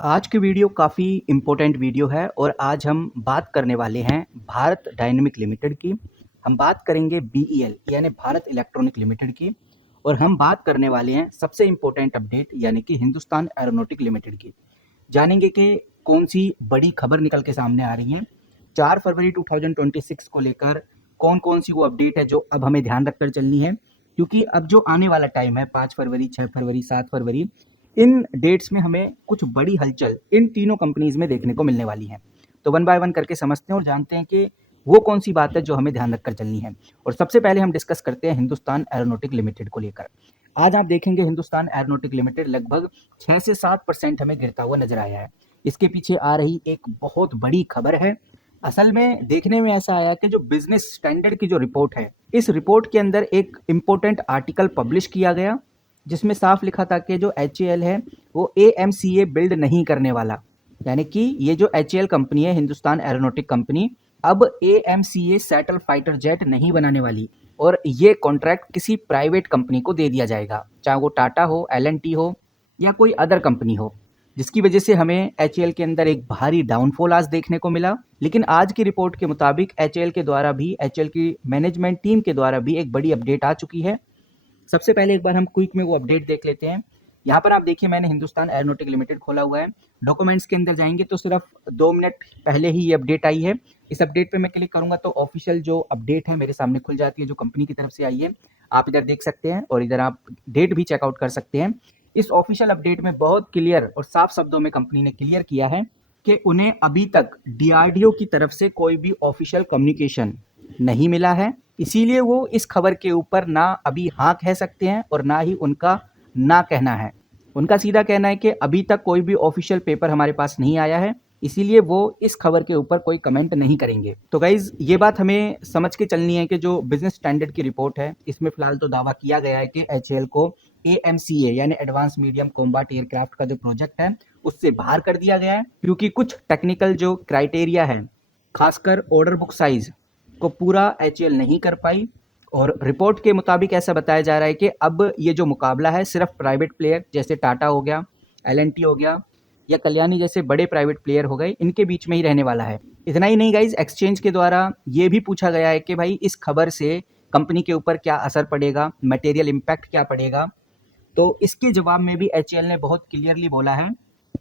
आज की वीडियो काफ़ी इम्पोर्टेंट वीडियो है और आज हम बात करने वाले हैं भारत डायनेमिक लिमिटेड की। हम बात करेंगे बीईएल यानी भारत इलेक्ट्रॉनिक लिमिटेड की और हम बात करने वाले हैं सबसे इम्पोर्टेंट अपडेट यानी कि हिंदुस्तान एरोनॉटिक लिमिटेड की। जानेंगे कि कौन सी बड़ी खबर निकल के सामने आ रही है 4 फरवरी 2026 को लेकर, कौन कौन सी वो अपडेट है जो अब हमें ध्यान रखकर चलनी है, क्योंकि अब जो आने वाला टाइम है 5 फरवरी, 6 फरवरी, 7 फरवरी, इन डेट्स में हमें कुछ बड़ी हलचल इन तीनों कंपनीज में देखने को मिलने वाली है। तो वन बाय वन करके समझते हैं और जानते हैं कि वो कौन सी बात है जो हमें ध्यान रखकर चलनी है। और सबसे पहले हम डिस्कस करते हैं हिंदुस्तान एरोनॉटिक लिमिटेड को लेकर। आज आप देखेंगे हिंदुस्तान एरोनॉटिक लिमिटेड लगभग 6 से 7% हमें गिरता हुआ नजर आया है। इसके पीछे आ रही एक बहुत बड़ी खबर है। असल में देखने में ऐसा आया कि जो बिजनेस स्टैंडर्ड की जो रिपोर्ट है, इस रिपोर्ट के अंदर एक इम्पोर्टेंट आर्टिकल पब्लिश किया गया जिसमें साफ लिखा था कि जो एचएएल है वो एएमसीए बिल्ड नहीं करने वाला, यानी कि ये जो एचएएल कंपनी है, हिंदुस्तान एरोनॉटिक कंपनी, अब एएमसीए सैटल फाइटर जेट नहीं बनाने वाली और ये कॉन्ट्रैक्ट किसी प्राइवेट कंपनी को दे दिया जाएगा, चाहे वो टाटा हो, एलएनटी हो या कोई अदर कंपनी हो, जिसकी वजह से हमें एचएएल के अंदर एक भारी डाउनफॉल आज देखने को मिला। लेकिन आज की रिपोर्ट के मुताबिक एचएएल के द्वारा भी, एचएएल की मैनेजमेंट टीम के द्वारा भी एक बड़ी अपडेट आ चुकी है। सबसे पहले एक बार हम क्विक में वो अपडेट देख लेते हैं। यहाँ पर आप देखिए, मैंने हिंदुस्तान एरोनॉटिक लिमिटेड खोला हुआ है। डॉक्यूमेंट्स के अंदर जाएंगे तो सिर्फ 2 मिनट पहले ही ये अपडेट आई है। इस अपडेट पे मैं क्लिक करूंगा तो ऑफिशियल जो अपडेट है मेरे सामने खुल जाती है, जो कंपनी की तरफ से आई है। आप इधर देख सकते हैं और इधर आप डेट भी चेकआउट कर सकते हैं। इस ऑफिशियल अपडेट में बहुत क्लियर और साफ शब्दों में कंपनी ने क्लियर किया है कि उन्हें अभी तक डीआरडीओ की तरफ से कोई भी ऑफिशियल कम्युनिकेशन नहीं मिला है। इसीलिए वो इस खबर के ऊपर ना अभी हाँ कह सकते हैं और ना ही उनका ना कहना है। उनका सीधा कहना है कि अभी तक कोई भी ऑफिशियल पेपर हमारे पास नहीं आया है, इसीलिए वो इस खबर के ऊपर कोई कमेंट नहीं करेंगे। तो गाइज, ये बात हमें समझ के चलनी है कि जो बिजनेस स्टैंडर्ड की रिपोर्ट है, इसमें फिलहाल तो दावा किया गया है कि एचएएल को एएमसीए यानी एडवांस मीडियम कॉम्बैट एयरक्राफ्ट का जो प्रोजेक्ट है उससे बाहर कर दिया गया है, क्योंकि कुछ टेक्निकल जो क्राइटेरिया है, खासकर ऑर्डर बुक साइज को पूरा एचएएल नहीं कर पाई। और रिपोर्ट के मुताबिक ऐसा बताया जा रहा है कि अब ये जो मुकाबला है सिर्फ प्राइवेट प्लेयर जैसे टाटा हो गया, एलएनटी हो गया या कल्याणी जैसे बड़े प्राइवेट प्लेयर हो गए, इनके बीच में ही रहने वाला है। इतना ही नहीं गाइज, एक्सचेंज के द्वारा ये भी पूछा गया है कि भाई इस खबर से कंपनी के ऊपर क्या असर पड़ेगा, मटेरियल इम्पैक्ट क्या पड़ेगा। तो इसके जवाब में भी एचएएल ने बहुत क्लियरली बोला है,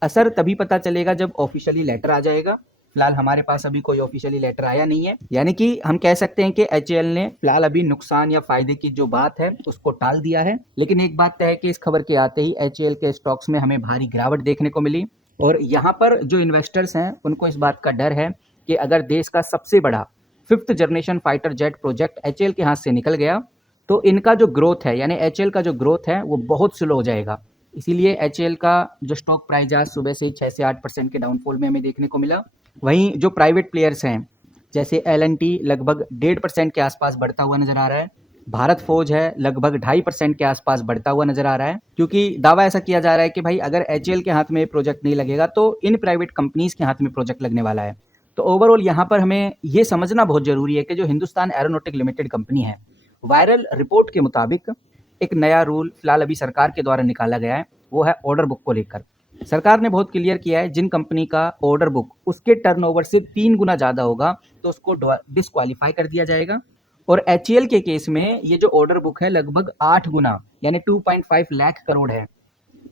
असर तभी पता चलेगा जब ऑफिशियली लेटर आ जाएगा। फिलहाल हमारे पास अभी कोई ऑफिशियली लेटर आया नहीं है, यानी कि हम कह सकते हैं कि एचएएल ने फिलहाल अभी नुकसान या फायदे की जो बात है उसको टाल दिया है। लेकिन एक बात तय है कि इस खबर के आते ही एचएएल के स्टॉक्स में हमें भारी गिरावट देखने को मिली और यहाँ पर जो इन्वेस्टर्स हैं उनको इस बात का डर है कि अगर देश का सबसे बड़ा 5th generation fighter jet project HAL के हाथ से निकल गया तो इनका जो ग्रोथ है, यानी एचएएल का जो ग्रोथ है, वो बहुत स्लो हो जाएगा। इसीलिए एचएएल का जो स्टॉक प्राइस आज सुबह से 6 से 8% के डाउनफॉल में हमें देखने को मिला। वहीं जो प्राइवेट प्लेयर्स हैं जैसे एलएनटी लगभग 1.5% के आसपास बढ़ता हुआ नजर आ रहा है। भारत फोर्ज है लगभग 2.5% के आसपास बढ़ता हुआ नजर आ रहा है, क्योंकि दावा ऐसा किया जा रहा है कि भाई अगर एचएएल के हाथ में प्रोजेक्ट नहीं लगेगा तो इन प्राइवेट कंपनीज के हाथ में प्रोजेक्ट लगने वाला है। तो ओवरऑल यहाँ पर हमें ये समझना बहुत जरूरी है कि जो हिंदुस्तान एरोनॉटिक लिमिटेड कंपनी है, वायरल रिपोर्ट के मुताबिक एक नया रूल फिलहाल अभी सरकार के द्वारा निकाला गया है, वो है ऑर्डर बुक को लेकर। सरकार ने बहुत क्लियर किया है, जिन कंपनी का ऑर्डर बुक उसके टर्नओवर से 3 गुना ज़्यादा होगा तो उसको डिस्क्वालीफाई कर दिया जाएगा। और एचएएल के केस में ये जो ऑर्डर बुक है लगभग 8 गुना यानी 2.5 लाख करोड़ है।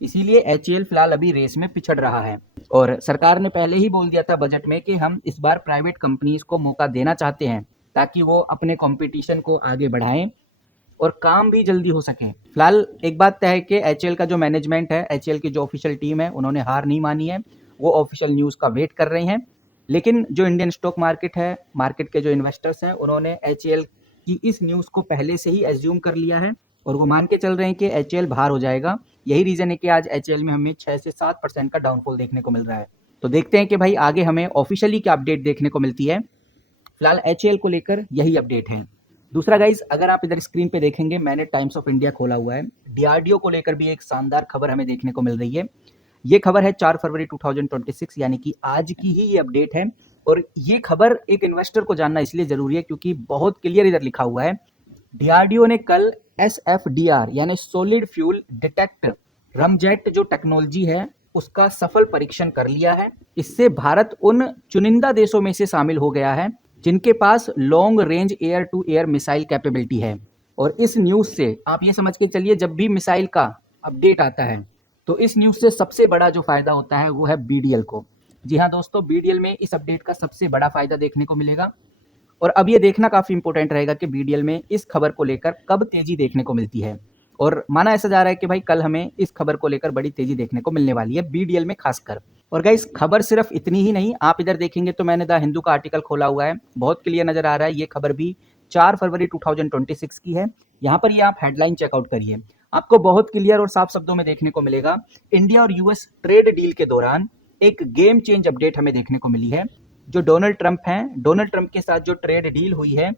इसीलिए एचएएल फिलहाल अभी रेस में पिछड़ रहा है और सरकार ने पहले ही बोल दिया था बजट में कि हम इस बार प्राइवेट कंपनीज को मौका देना चाहते हैं ताकि वो अपने कंपटीशन को आगे बढ़ाएं और काम भी जल्दी हो सके। फिलहाल एक बात तय है कि एचएएल का जो मैनेजमेंट है, एचएएल की जो ऑफिशियल टीम है, उन्होंने हार नहीं मानी है, वो ऑफिशियल न्यूज़ का वेट कर रहे हैं। लेकिन जो इंडियन स्टॉक मार्केट है, मार्केट के जो इन्वेस्टर्स हैं, उन्होंने एचएएल की इस न्यूज़ को पहले से ही एज्यूम कर लिया है और वो मान के चल रहे हैं कि एचएएल बाहर हो जाएगा। यही रीज़न है कि आज एचएएल में हमें 6 से 7% का डाउनफॉल देखने को मिल रहा है। तो देखते हैं कि भाई आगे हमें ऑफिशियली क्या अपडेट देखने को मिलती है। फिलहाल एचएएल को लेकर यही अपडेट है। दूसरा गाइज, अगर आप इधर स्क्रीन पे देखेंगे, मैंने टाइम्स ऑफ इंडिया खोला हुआ है। डीआरडीओ को लेकर भी एक शानदार खबर हमें देखने को मिल रही है। ये खबर है 4 फरवरी 2026 यानी कि आज की ही ये अपडेट है। और ये खबर एक इन्वेस्टर को जानना इसलिए जरूरी है क्योंकि बहुत क्लियर इधर लिखा हुआ है, डीआरडीओ ने कल एसएफडीआर यानी सॉलिड फ्यूल डिटेक्ट रमजेट जो टेक्नोलॉजी है उसका सफल परीक्षण कर लिया है। इससे भारत उन चुनिंदा देशों में से शामिल हो गया है जिनके पास long range air to air missile capability है। और इस न्यूज़ से आप ये समझ के चलिए, जब भी मिसाइल का अपडेट आता है तो इस न्यूज़ से सबसे बड़ा जो फ़ायदा होता है वो है बीडीएल को। जी हाँ दोस्तों, बीडीएल में इस अपडेट का सबसे बड़ा फ़ायदा देखने को मिलेगा। और अब ये देखना काफ़ी इंपॉर्टेंट रहेगा कि बीडीएल में इस खबर को लेकर कब तेज़ी देखने को मिलती है। और माना ऐसा जा रहा है कि भाई कल हमें इस खबर को लेकर बड़ी तेज़ी देखने को मिलने वाली है, बीडीएल में खासकर। और गाइस, खबर सिर्फ इतनी ही नहीं, आप इधर देखेंगे तो मैंने द हिंदू का आर्टिकल खोला हुआ है, बहुत क्लियर नज़र आ रहा है। ये खबर भी 4 फरवरी 2026 की है। यहाँ पर ये आप हेडलाइन चेकआउट करिए, आपको बहुत क्लियर और साफ शब्दों में देखने को मिलेगा। इंडिया और यूएस ट्रेड डील के दौरान एक गेम चेंज अपडेट हमें देखने को मिली है। जो डोनाल्ड ट्रंप हैं, डोनाल्ड ट्रंप के साथ जो ट्रेड डील हुई है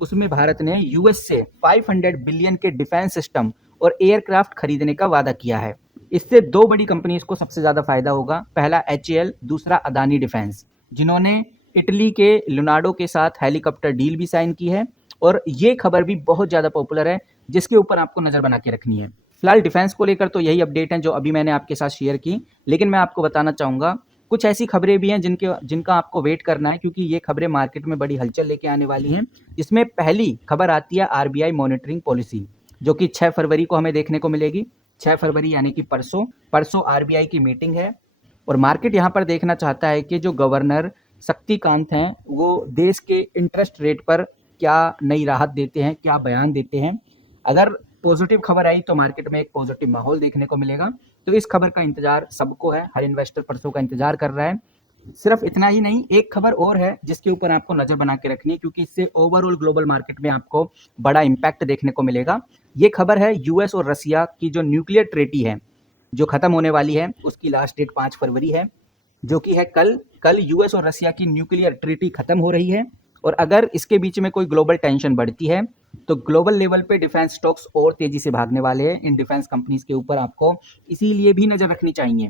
उसमें भारत ने यूएस से 500 बिलियन के डिफेंस सिस्टम और एयरक्राफ्ट खरीदने का वादा किया है। इससे दो बड़ी कंपनीज को सबसे ज्यादा फायदा होगा, पहला एचएएल, दूसरा अदानी डिफेंस, जिन्होंने इटली के लियोनार्डो के साथ हेलीकॉप्टर डील भी साइन की है। और ये खबर भी बहुत ज्यादा पॉपुलर है, जिसके ऊपर आपको नजर बना के रखनी है। फिलहाल डिफेंस को लेकर तो यही अपडेट है जो अभी मैंने आपके साथ शेयर की, लेकिन मैं आपको बताना चाहूंगा कुछ ऐसी खबरें भी हैं जिनका आपको वेट करना है, क्योंकि ये खबरें मार्केट में बड़ी हलचल लेके आने वाली हैं। जिसमें पहली खबर आती है आरबीआई मॉनिटरिंग पॉलिसी, जो कि 6 फरवरी को हमें देखने को मिलेगी। 6 फरवरी यानी कि परसों आरबीआई की मीटिंग है। और मार्केट यहाँ पर देखना चाहता है कि जो गवर्नर शक्तिकांत हैं वो देश के इंटरेस्ट रेट पर क्या नई राहत देते हैं, क्या बयान देते हैं। अगर पॉजिटिव खबर आई तो मार्केट में एक पॉजिटिव माहौल देखने को मिलेगा। तो इस खबर का इंतजार सबको है, हर इन्वेस्टर परसों का इंतजार कर रहा है। सिर्फ इतना ही नहीं, एक खबर और है जिसके ऊपर आपको नजर बना के रखनी है, क्योंकि इससे ओवरऑल ग्लोबल मार्केट में आपको बड़ा इंपैक्ट देखने को मिलेगा। ये खबर है यूएस और रसिया की जो न्यूक्लियर ट्रीटी है जो खत्म होने वाली है, उसकी लास्ट डेट 5 फरवरी है, जो कि है कल यूएस और रसिया की न्यूक्लियर ट्रीटी खत्म हो रही है। और अगर इसके बीच में कोई ग्लोबल टेंशन बढ़ती है तो ग्लोबल लेवल पे डिफेंस स्टॉक्स और तेजी से भागने वाले हैं। इन डिफेंस कंपनीज के ऊपर आपको इसीलिए भी नजर रखनी चाहिए,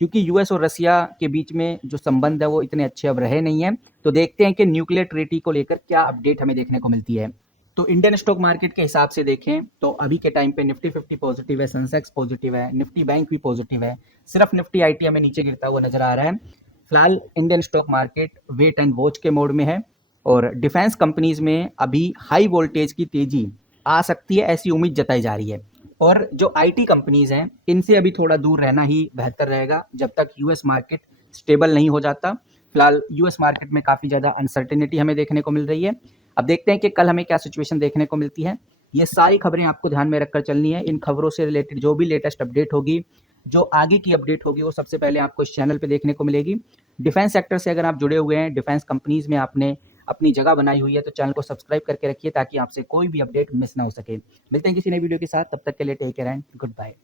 क्योंकि यूएस और रसिया के बीच में जो संबंध है वो इतने अच्छे अब रहे नहीं है। तो देखते हैं कि न्यूक्लियर ट्रीटी को लेकर क्या अपडेट हमें देखने को मिलती है। तो इंडियन स्टॉक मार्केट के हिसाब से देखें तो अभी के टाइम पे निफ्टी 50 पॉजिटिव है, सेंसेक्स पॉजिटिव है, निफ्टी बैंक भी पॉजिटिव है, सिर्फ निफ्टी आईटी हमें नीचे गिरता हुआ नजर आ रहा है। फिलहाल Indian stock market wait and watch के मोड में है। और डिफेंस कंपनीज में अभी हाई वोल्टेज की तेजी आ सकती है, ऐसी उम्मीद जताई जा रही है। और जो आईटी कंपनीज हैं इनसे अभी थोड़ा दूर रहना ही बेहतर रहेगा जब तक यूएस मार्केट स्टेबल नहीं हो जाता। फिलहाल यूएस मार्केट में काफ़ी ज़्यादा अनसर्टेनिटी हमें देखने को मिल रही है। अब देखते हैं कि कल हमें क्या सिचुएशन देखने को मिलती है। ये सारी खबरें आपको ध्यान में रखकर चलनी है। इन खबरों से रिलेटेड जो भी लेटेस्ट अपडेट होगी, जो आगे की अपडेट होगी, वो सबसे पहले आपको इस चैनल पे देखने को मिलेगी। डिफेंस सेक्टर से अगर आप जुड़े हुए हैं, डिफेंस कंपनीज में आपने अपनी जगह बनाई हुई है, तो चैनल को सब्सक्राइब करके रखिए ताकि आपसे कोई भी अपडेट मिस ना हो सके। मिलते हैं किसी नई वीडियो के साथ, तब तक के लिए take care and good bye.